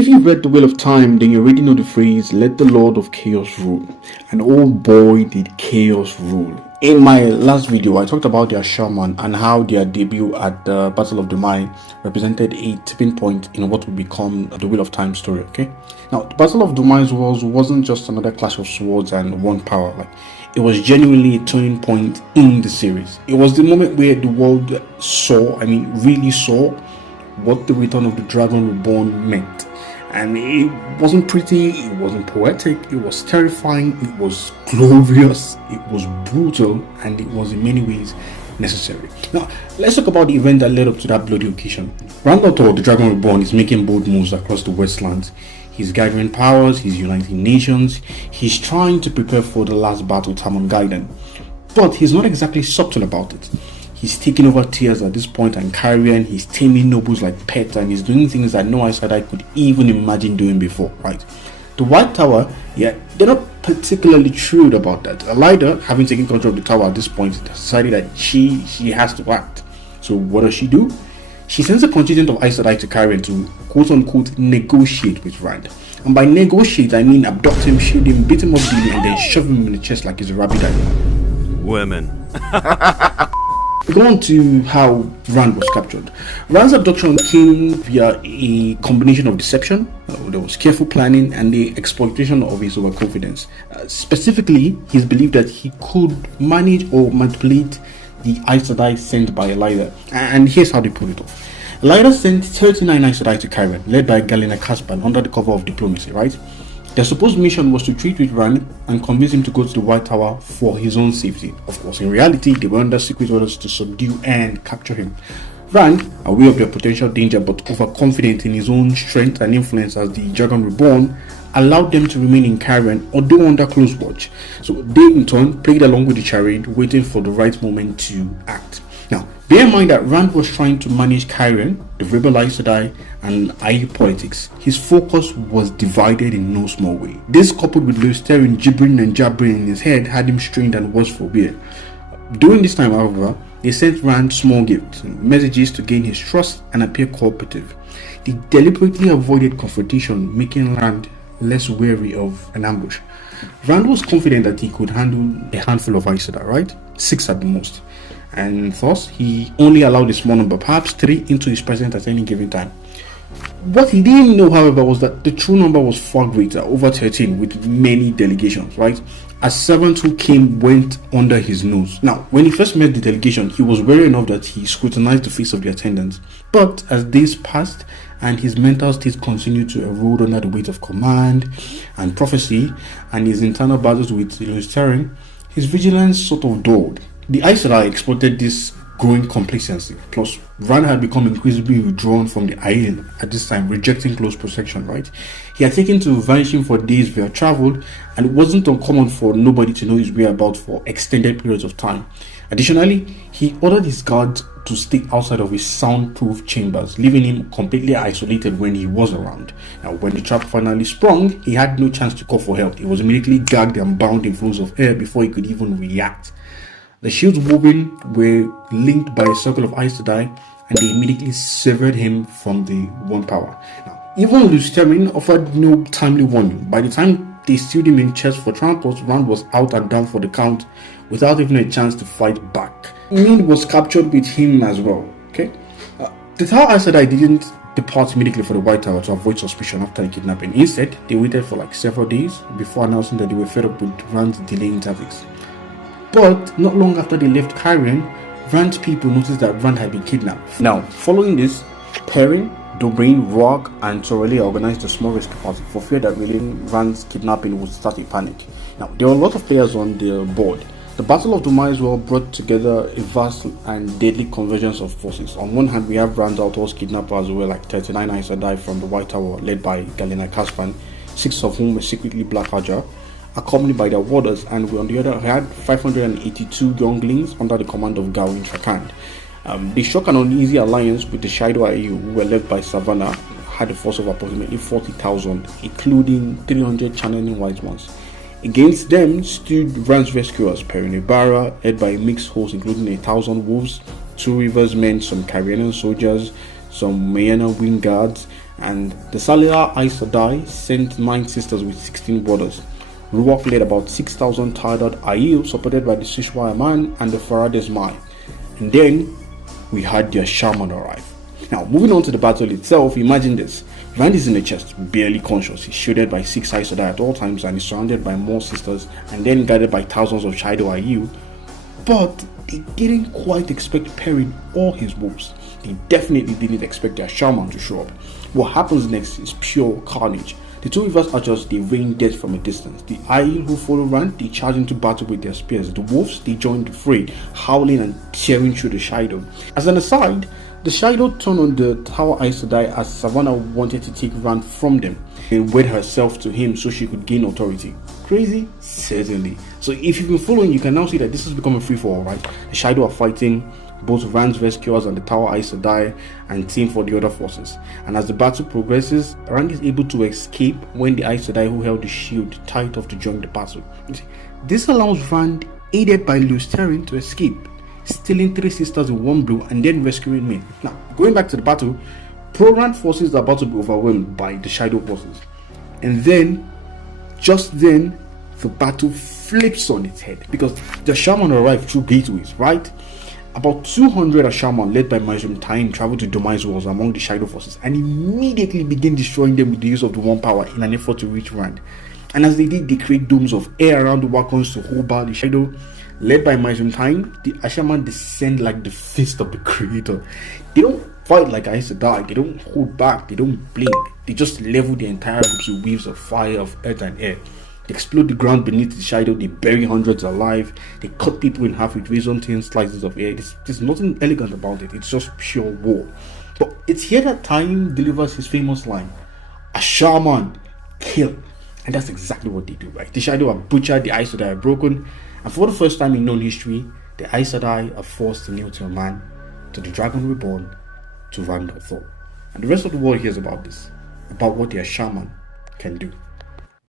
If you've read The Wheel of Time, then you already know the phrase, let the Lord of Chaos rule. And oh boy, did chaos rule. In my last video, I talked about the Asha'man and how their debut at the Battle of Dumai represented a tipping point in what would become the Wheel of Time story, okay? Now, the Battle of Dumai's Walls wasn't just another clash of swords and one power. It was genuinely a turning point in the series. It was the moment where the world really saw what the return of the Dragon Reborn meant. And it wasn't pretty, it wasn't poetic, it was terrifying, it was glorious, it was brutal, and it was in many ways necessary. Now, let's talk about the event that led up to that bloody occasion. Thor, the Dragon Reborn, is making bold moves across the Westlands. He's gathering powers, he's uniting nations, he's trying to prepare for the last battle, Tarmon. But he's not exactly subtle about it. He's taking over tiers at this point and carrying, he's taming nobles like pets, and he's doing things that no Aes Sedai could even imagine doing before, right? The White Tower, they're not particularly thrilled about that. Elida, having taken control of the tower at this point, decided that she has to act. So what does she do? She sends a contingent of Aes Sedai to Carrion to quote-unquote negotiate with Rand. And by negotiate, I mean abduct him, shoot him, beat him up daily, and then shove him in the chest like he's a rabbit. Women. We go on to how Rand was captured. Rand's abduction came via a combination of deception, there was careful planning, and the exploitation of his overconfidence. Specifically, he's believed that he could manage or manipulate the Aes Sedai sent by Elida. And here's how they pulled it off. Elida sent 39 Aes Sedai to Cairn, led by Galena Caspan, under the cover of diplomacy, right? Their supposed mission was to treat with Rand and convince him to go to the White Tower for his own safety. Of course, in reality, they were under secret orders to subdue and capture him. Rand, aware of their potential danger but overconfident in his own strength and influence as the Dragon Reborn, allowed them to remain in Cairn, although under close watch. So they in turn played along with the charade, waiting for the right moment to act. Now, bear in mind that Rand was trying to manage Cairn, the rebel Aes Sedai, and IE politics. His focus was divided in no small way. This, coupled with Leusterin gibbering and jabbering in his head, had him strained and worse for wear. During this time, however, they sent Rand small gifts, messages to gain his trust and appear cooperative. They deliberately avoided confrontation, making Rand less wary of an ambush. Rand was confident that he could handle a handful of Aes Sedai, right? 6 at the most. And thus, he only allowed a small number, perhaps 3, into his presence at any given time. What he didn't know, however, was that the true number was far greater, over 13, with many delegations, right? As servants who went under his nose. Now, when he first met the delegation, he was wary enough that he scrutinized the face of the attendants. But as days passed and his mental state continued to erode under the weight of command and prophecy and his internal battles with Leusterin, his vigilance sort of dulled. The Aes Sedai exploited this growing complacency. Plus, Rand had become increasingly withdrawn from the island at this time, rejecting close protection, right? He had taken to vanishing for days via travel, and it wasn't uncommon for nobody to know his whereabouts for extended periods of time. Additionally, he ordered his guards to stay outside of his soundproof chambers, leaving him completely isolated when he was around. Now, when the trap finally sprung, he had no chance to call for help. He was immediately gagged and bound in flows of air before he could even react. The shields woven were linked by a circle of Aes Sedai, and they immediately severed him from the one power. Now, even Leusterin offered no timely warning. By the time they sealed him in chest for transport, Rand was out and down for the count without even a chance to fight back. Mead was captured with him as well. Okay, the Tower Aes Sedai didn't depart immediately for the White Tower to avoid suspicion after the kidnapping. Instead, they waited for several days before announcing that they were fed up with Rand's delaying tactics. But not long after they left Cairn, Rand's people noticed that Rand had been kidnapped. Now, following this, Perrin, Dobrain, Rourke, and Torelli organized a small rescue party for fear that revealing Rand's kidnapping would start a panic. Now, there were a lot of players on the board. The Battle of Dumai brought together a vast and deadly convergence of forces. On one hand, we have Rand's outlaws kidnappers who were 39 Aes Sedai from the White Tower, led by Galena Caspan, 6 of whom were secretly Black Ajar, accompanied by their warders, and we on the other had 582 younglings under the command of Gawin Trakand. They struck an uneasy alliance with the Shaido Ayu, who were led by Savannah, had a force of approximately 40,000, including 300 channeling wise ones. Against them stood Rand's rescuers, Perinibara, led by a mixed host including 1,000 wolves, 2 rivers men, some Carrianian soldiers, some Mayana wing guards, And the Salila Aes Sedai sent 9 sisters with 16 brothers. Ruach led about 6,000 tired Aiel, supported by the Asha'man and the Farades Mai. And then we had the Asha'man arrive. Now, moving on to the battle itself, imagine this. Rand is in the chest, barely conscious. He's shielded by 6 Aes Sedai at all times, and he's surrounded by more sisters, and then guided by thousands of Shido Aiel. But they didn't quite expect Perrin or his wolves. They definitely didn't expect their Asha'man to show up. What happens next is pure carnage. The 2 reverse archers, they rain death from a distance. The Aiel who follow Rand, they charge into battle with their spears. The wolves, they join the fray, howling and tearing through the Shido. As an aside, the Shido turned on the Tower Aes Sedai as Savannah wanted to take Rand from them and wed herself to him so she could gain authority. Crazy? Certainly. So if you've been following, you can now see that this has become a free-for-all, right? The Shido are fighting both Rand's rescuers and the Tower Aes Sedai and team for the other forces. And as the battle progresses, Rand is able to escape when the Aes Sedai who held the shield tied off to join the battle. This allows Rand, aided by Lusterin, to escape, stealing 3 sisters in one blow and then rescuing me. Now, going back to the battle, pro-Rand forces are about to be overwhelmed by the Shido forces. And then, just then, the battle flips on its head because the Asha'man arrive through gateways, right? About 200 Asha'man led by Mazrim Taim traveled to Dumai's walls among the Shido forces and immediately begin destroying them with the use of the One Power in an effort to reach Rand. And as they did, they create domes of air around the wagons to hold back the Shido. Led by Mazrim Taim, the Asha'man descend like the fist of the Creator. They don't fight like Aes Sedai, they don't hold back, they don't blink. They just level the entire groups with waves of fire, of earth and air. They explode the ground beneath the Shido, they bury hundreds alive, they cut people in half with razor-thin slices of air. There's nothing elegant about it, it's just pure war. But it's here that Taim delivers his famous line, Asha'man, kill. And that's exactly what they do, right? The Shido are butchered, the Aes Sedai are broken, and for the first time in known history, the Aes Sedai are forced to kneel to a man, to the Dragon Reborn, to Rand or Thor. And the rest of the world hears about this, about what the Asha'man can do.